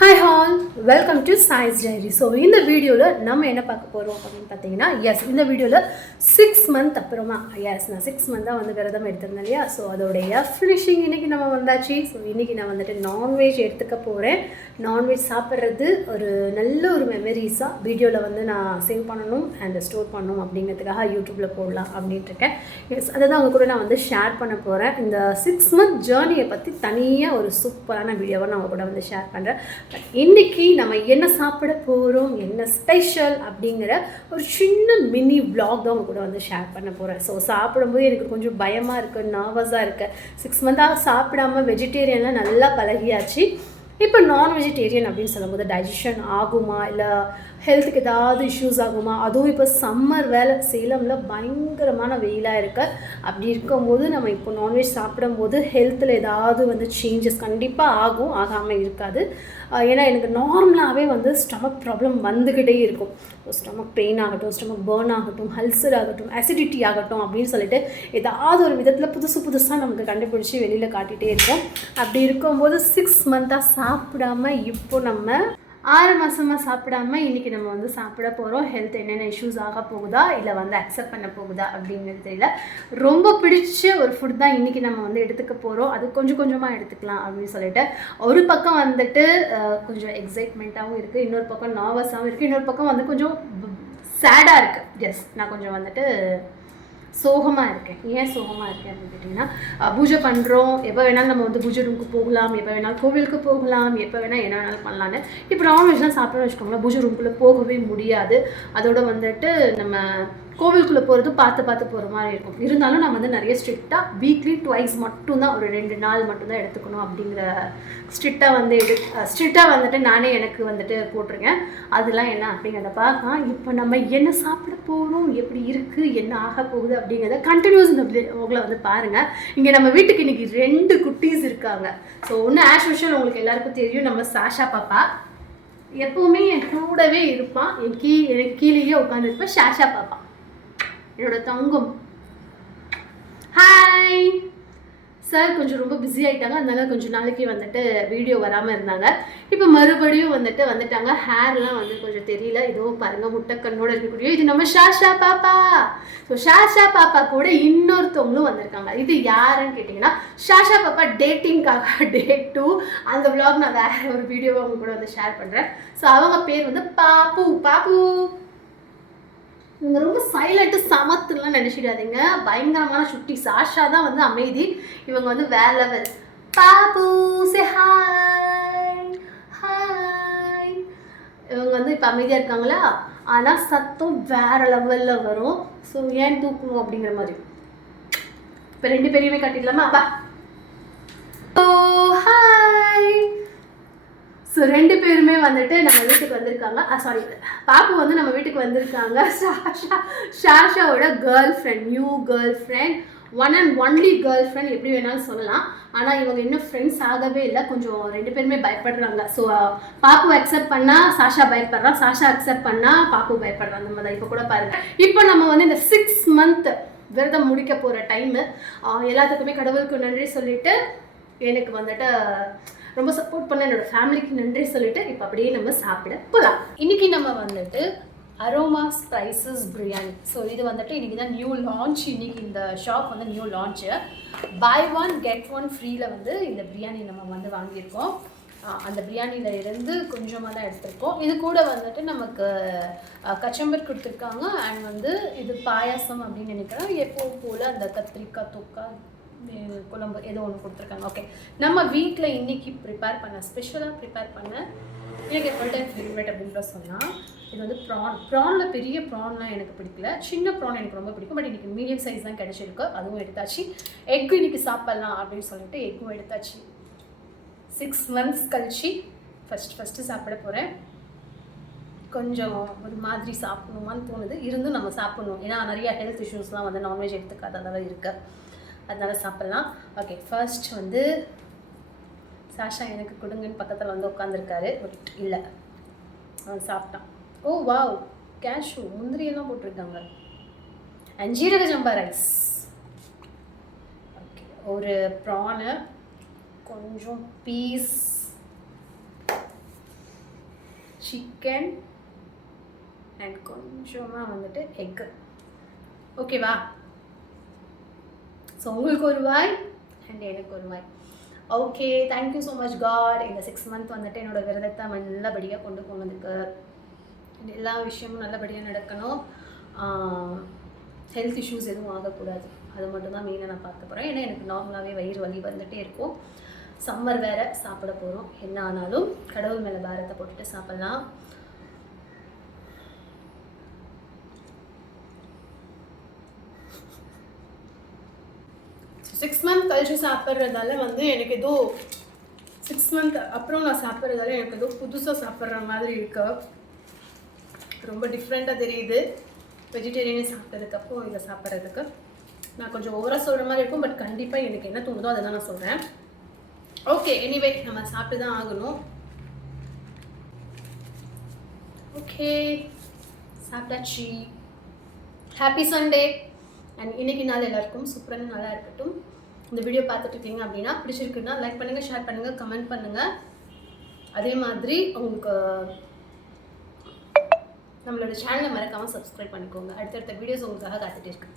Hi all welcome to science diary so இந்த வீடியோவில் நம்ம என்ன பார்க்க போகிறோம் அப்படின்னு பார்த்தீங்கன்னா எஸ் இந்த வீடியோவில் சிக்ஸ் மந்த் அப்புறமா எஸ் நான் சிக்ஸ் மந்த்தாக வந்து விரதம் எடுத்திருந்தேன் இல்லையா? ஸோ அதோடைய ஃபினிஷிங் இன்றைக்கி நம்ம வந்தாச்சு. ஸோ இன்றைக்கி நான் வந்துட்டு நான்வெஜ் எடுத்துக்க போகிறேன் நான்வெஜ் சாப்பிட்றது ஒரு நல்ல ஒரு மெமரிஸாக வீடியோவில் வந்து நான் சேவ் பண்ணணும் அண்ட் ஸ்டோர் பண்ணணும் அப்படிங்கிறதுக்காக யூடியூப்பில் போடலாம் அப்படின்ட்டு இருக்கேன். எஸ் அதை தான் அவங்க கூட நான் வந்து ஷேர் பண்ண போகிறேன் இந்த சிக்ஸ் மந்த் ஜேர்னியை பற்றி தனியாக ஒரு சூப்பரான வீடியோவை நான் அவங்க கூட வந்து ஷேர் பண்ணுறேன் பட் இன்னைக்கு நம்ம என்ன சாப்பிட போகிறோம் என்ன ஸ்பெஷல் அப்படிங்கிற ஒரு சின்ன மினி vlog தான் உங்க கூட வந்து ஷேர் பண்ண போகிறேன் ஸோ சாப்பிடும்போது எனக்கு கொஞ்சம் பயமாக இருக்குது நர்வஸாக இருக்குது சிக்ஸ் மந்தாக சாப்பிடாம வெஜிடேரியன்லாம் நல்லா பழகியாச்சு. இப்போ நான் வெஜிடேரியன் அப்படின்னு சொல்லும்போது டைஜஷன் ஆகுமா? இல்லை ஹெல்த்துக்கு ஏதாவது இஷ்யூஸ் ஆகுமா? அதுவும் இப்போ சம்மர் வேலை சேலமில் பயங்கரமான வெயிலாக இருக்குது அப்படி இருக்கும்போது நம்ம இப்போ நான்வெஜ் சாப்பிடும்போது ஹெல்த்தில் ஏதாவது வந்து சேஞ்சஸ் கண்டிப்பாக ஆகும் ஆகாமல் இருக்காது. ஏன்னா எனக்கு நார்மலாகவே வந்து ஸ்டமக் ப்ராப்ளம் வந்துக்கிட்டே இருக்கும். ஸ்டமக் பெயின் ஆகட்டும் ஸ்டமக் பேர்ன் ஆகட்டும் ஹல்சர் ஆகட்டும் அசிடிட்டி ஆகட்டும் அப்படின்னு சொல்லிட்டு ஏதாவது ஒரு விதத்தில் புதுசு புதுசாக நமக்கு கண்டுபிடிச்சி வெளியில் காட்டிகிட்டே இருக்கும் அப்படி இருக்கும்போது சிக்ஸ் மந்த்தாக சாப்பிடாம இப்போ நம்ம ஆறு மாதமாக சாப்பிடாம இன்றைக்கி நம்ம வந்து சாப்பிட போகிறோம் ஹெல்த் என்னென்ன இஷ்யூஸ் ஆக போகுதா? இல்லை வந்து அக்செப்ட் பண்ண போகுதா? அப்படிங்கிறது தெரியல. ரொம்ப பிடிச்ச ஒரு ஃபுட் தான் இன்றைக்கி நம்ம வந்து எடுத்துக்க போகிறோம் அது கொஞ்சம் கொஞ்சமாக எடுத்துக்கலாம் அப்படின்னு சொல்லிட்டு. ஒரு பக்கம் வந்துட்டு கொஞ்சம் எக்ஸைட்மெண்ட்டாகவும் இருக்குது இன்னொரு பக்கம் நர்வஸாகவும் இருக்குது இன்னொரு பக்கம் வந்து கொஞ்சம் சேடாக இருக்குது எஸ் நான் கொஞ்சம் வந்துட்டு சோகமாக இருக்கேன். ஏன் சோகமாக இருக்கேன் அப்படின்னு கேட்டிங்கன்னா பூஜை பண்ணுறோம் எப்போ வேணாலும் நம்ம வந்து பூஜை ரூமுக்கு போகலாம். எப்போ வேணாலும் கோவிலுக்கு போகலாம். எப்போ வேணால் என்ன வேணாலும் பண்ணலான்னு இப்போ நான்வெஜ்லாம் சாப்பிட்றோம்னு வச்சுக்கோங்களேன் பூஜை ரூமுக்குள்ளே போகவே முடியாது. அதோட வந்துட்டு நம்ம கோவிலுக்குள்ளே போகிறது பார்த்து பார்த்து போகிற மாதிரி இருக்கும். இருந்தாலும் நான் வந்து நிறைய ஸ்ட்ரிக்டாக வீக்லி ட்வைஸ் மட்டும்தான் ஒரு ரெண்டு நாள் மட்டும்தான் எடுத்துக்கணும் அப்படிங்கிற ஸ்ட்ரிக்டாக வந்து எடு ஸ்ட்ரிக்டாக வந்துட்டு நானே எனக்கு வந்துட்டு போட்டிருக்கேன். அதெல்லாம் என்ன அப்படிங்கிறத பார்க்கலாம். இப்போ நம்ம என்ன சாப்பிட போகிறோம் எப்படி இருக்குது என்ன ஆக போகுது அப்படிங்கிறத கண்டினியூஸ் இந்த vlogல வந்து பாருங்கள் இங்கே நம்ம வீட்டுக்கு இன்னைக்கு ரெண்டு குட்டீஸ் இருக்காங்க. ஸோ ஒன்று ஆஸ் யூஷுவல் உங்களுக்கு எல்லாருக்கும் தெரியும். நம்ம சாஷா பாப்பா. எப்போவுமே என் கூடவே இருப்பான் என் கீ எனக்கு கீழேயே உட்காந்துருப்பேன் ஷாஷா பாப்பா. என்னோட தங்கம். ஹாய் சார் கொஞ்சம் ரொம்ப பிஸி ஆகிட்டாங்க அதனால கொஞ்சம் நாளைக்கு வந்துட்டு வீடியோ வராமல் இருந்தாங்க. இப்போ மறுபடியும் வந்துட்டு வந்துட்டாங்க. ஹேர்லாம் வந்து கொஞ்சம் தெரியல. இதோ பாருங்க முட்டைக்கண்ணோட இருக்கக்கூடிய இது நம்ம ஷாஷா பாப்பா. ஸோ ஷாஷா பாப்பா கூட இன்னொருத்தவங்களும் வந்திருக்காங்க. இது யாருன்னு கேட்டிங்கன்னா ஷாஷா பாப்பா டேட்டிங்காக டேட் டூ அந்த விளாக் நான் வேற ஒரு வீடியோவை அவங்க கூட வந்து ஷேர் பண்ணுறேன் ஸோ அவங்க பேர் வந்து பாப்பு. பாப்பு. இவங்க ரொம்ப சைலண்ட்டு சமத்துலாம் நினச்சிடாதீங்க பயங்கரமான சுட்டி. சாஷா தான் வந்து அமைதி. இவங்க வந்து வேற level Babu say hi hi இவங்க வந்து இப்போ அமைதியாக இருக்காங்களா? ஆனால் சத்தம் வேற லெவலில் வரும். ஸோ ஏன் தூக்கணும் அப்படிங்கிற மாதிரி. இப்போ ரெண்டு பேரையுமே கட்டிடலாமா? அப்பா ஓ oh, ஹாய் ஸோ ரெண்டு பேருமே வந்துட்டு நம்ம வீட்டுக்கு வந்திருக்காங்க. Ah, சாரி பாப்பு வந்து நம்ம வீட்டுக்கு வந்திருக்காங்க. ஷாஷா ஷாஷாவோட girlfriend new girlfriend one and only girlfriend எப்படி வேணாலும் சொல்லலாம். ஆனால் இவங்க இன்னும் ஃப்ரெண்ட்ஸ் ஆகவே இல்லை. கொஞ்சம் ரெண்டு பேருமே பயப்படுறாங்க. ஸோ ah, பாப்பு அக்செப்ட் பண்ணால் சாஷா பயப்படுறான் சாஷா அக்செப்ட் பண்ணால் பாப்பு பயப்படுறான் அந்த மாதிரி இப்போ கூட பாருங்க. இப்போ நம்ம வந்து இந்த சிக்ஸ் மந்த் விரதம் முடிக்க போகிற டைமு எல்லாத்துக்குமே கடவுளுக்கு நன்றி சொல்லிட்டு எனக்கு வந்துட்டு ரொம்ப சப்போர்ட் பண்ண என்னோட ஃபேமிலிக்கு நன்றி சொல்லிட்டு இப்போ அப்படியே நம்ம சாப்பிட போகலாம் இன்னைக்கு நம்ம வந்துட்டு அரோமா ஸ்பைசஸ் பிரியாணி ஸோ இது வந்துட்டு இன்றைக்கி தான் நியூ லான்ச் இன்றைக்கி இந்த ஷாப் வந்து new launch buy one get one ஃப்ரீயில் வந்து இந்த பிரியாணி நம்ம வந்து வாங்கியிருக்கோம். அந்த பிரியாணியில் இருந்து கொஞ்சமாக தான் எடுத்திருக்கோம். இது கூட வந்துட்டு நமக்கு கச்சம்பர் கொடுத்துருக்காங்க. அண்ட் வந்து இது பாயாசம் அப்படின்னு நினைக்கிறேன். எப்போ போல் அந்த கத்திரிக்காய் தொக்கா குழம்பு ஏதோ ஒன்று கொடுத்துருக்காங்க. ஓகே நம்ம வீட்டில் இன்னைக்கு ப்ரிப்பேர் பண்ண ஸ்பெஷலாக ப்ரிப்பேர் பண்ண எனக்கு எப்போ டைம் ஃபேவரட் அப்படின்னு சொன்னால் இது வந்து ப்ரான் ப்ரானில் பெரிய ப்ரான்லாம் எனக்கு பிடிக்கல. சின்ன ப்ரான் எனக்கு ரொம்ப பிடிக்கும். பட் இன்றைக்கி மீடியம் சைஸ் தான் கிடச்சிருக்கு. அதுவும் எடுத்தாச்சு. எக்கு இன்றைக்கி சாப்பிட்லாம் அப்படின்னு சொல்லிட்டு எக்கும் எடுத்தாச்சு. சிக்ஸ் மந்த்ஸ் கழிச்சு ஃபஸ்ட் ஃபஸ்ட்டு சாப்பிட போகிறேன் கொஞ்சம் ஒரு மாதிரி சாப்பிடணுமான்னு தோணுது. இருந்தும் நம்ம சாப்பிடணும். ஏன்னா நிறைய ஹெல்த் இஷ்யூஸ்லாம் வந்து நான்வெஜ் எடுத்துக்காத அளவு இருக்குது அதனால சாப்பிட்லாம். ஓகே ஃபர்ஸ்ட் வந்து சாஷா எனக்கு கொடுங்கன்னு பக்கத்தில் வந்து உட்காந்துருக்காரு பட் இல்லை. அவன் சாப்பிட்டான். Oh, ஓ வாவ் கேஷு முந்திரியெல்லாம் போட்டிருக்காங்க. அண்ட் ஜீரக ஜம்பா ரைஸ் ஓகே ஒரு ப்ரானு கொஞ்சம் பீஸ் சிக்கன் அண்ட் கொஞ்சமாக வந்துட்டு எக்கு ஓகேவா ஸோ உங்களுக்கு ஒரு வாய் அண்ட் எனக்கு ஒரு வாய் okay thank you so much god இந்த சிக்ஸ் மந்த் வந்துட்டு என்னோட விரதத்தை நல்லபடியாக கொண்டு போனதுக்கு. எல்லா விஷயமும் நல்லபடியாக நடக்கணும். ஹெல்த் இஷ்யூஸ் எதுவும் ஆகக்கூடாது. அது மட்டும் தான் மெயினாக நான் பார்க்க போகிறேன் ஏன்னா எனக்கு நார்மலாகவே வயிறு வலி வந்துட்டே இருக்கும். சம்மர் வேற சாப்பிட போகிறோம் என்ன ஆனாலும் கடவுள் மேலே பாரத்தை போட்டுட்டு சாப்பிட்லாம். சிக்ஸ் மந்த் கழிச்சு சாப்பிட்றதால வந்து எனக்கு ஏதோ சிக்ஸ் மந்த் அப்புறம் நான் சாப்பிட்றதால எனக்கு ஏதோ புதுசாக சாப்பிட்ற மாதிரி இருக்கு. ரொம்ப டிஃப்ரெண்ட்டாக தெரியுது. வெஜிடேரியனே சாப்பிட்டதுக்கப்புறம் இதை சாப்பிட்றதுக்கு. நான் கொஞ்சம் ஓவராக சொல்கிற மாதிரி இருக்கும் பட் கண்டிப்பாக எனக்கு என்ன தோணுதோ அதை தான் நான் சொல்கிறேன் ஓகே எனிவே நம்ம சாப்பிட்டு தான் ஆகணும். ஓகே சாப்பிட்டாச்சு. ஹாப்பி சண்டே அண்ட் இன்றைக்கி நாள் எல்லாருக்கும் சூப்பராக நல்லா இருக்கட்டும். இந்த வீடியோ பார்த்துட்டு இருக்கீங்க அப்படின்னா பிடிச்சிருக்குன்னா லைக் பண்ணுங்கள் ஷேர் பண்ணுங்கள் கமெண்ட் பண்ணுங்கள் அதே மாதிரி உங்களுக்கு நம்மளோட சேனலை மறக்காமல் சப்ஸ்கிரைப் பண்ணிக்கோங்க. அடுத்தடுத்த வீடியோஸ் உங்களுக்காக காத்துட்டு இருக்கு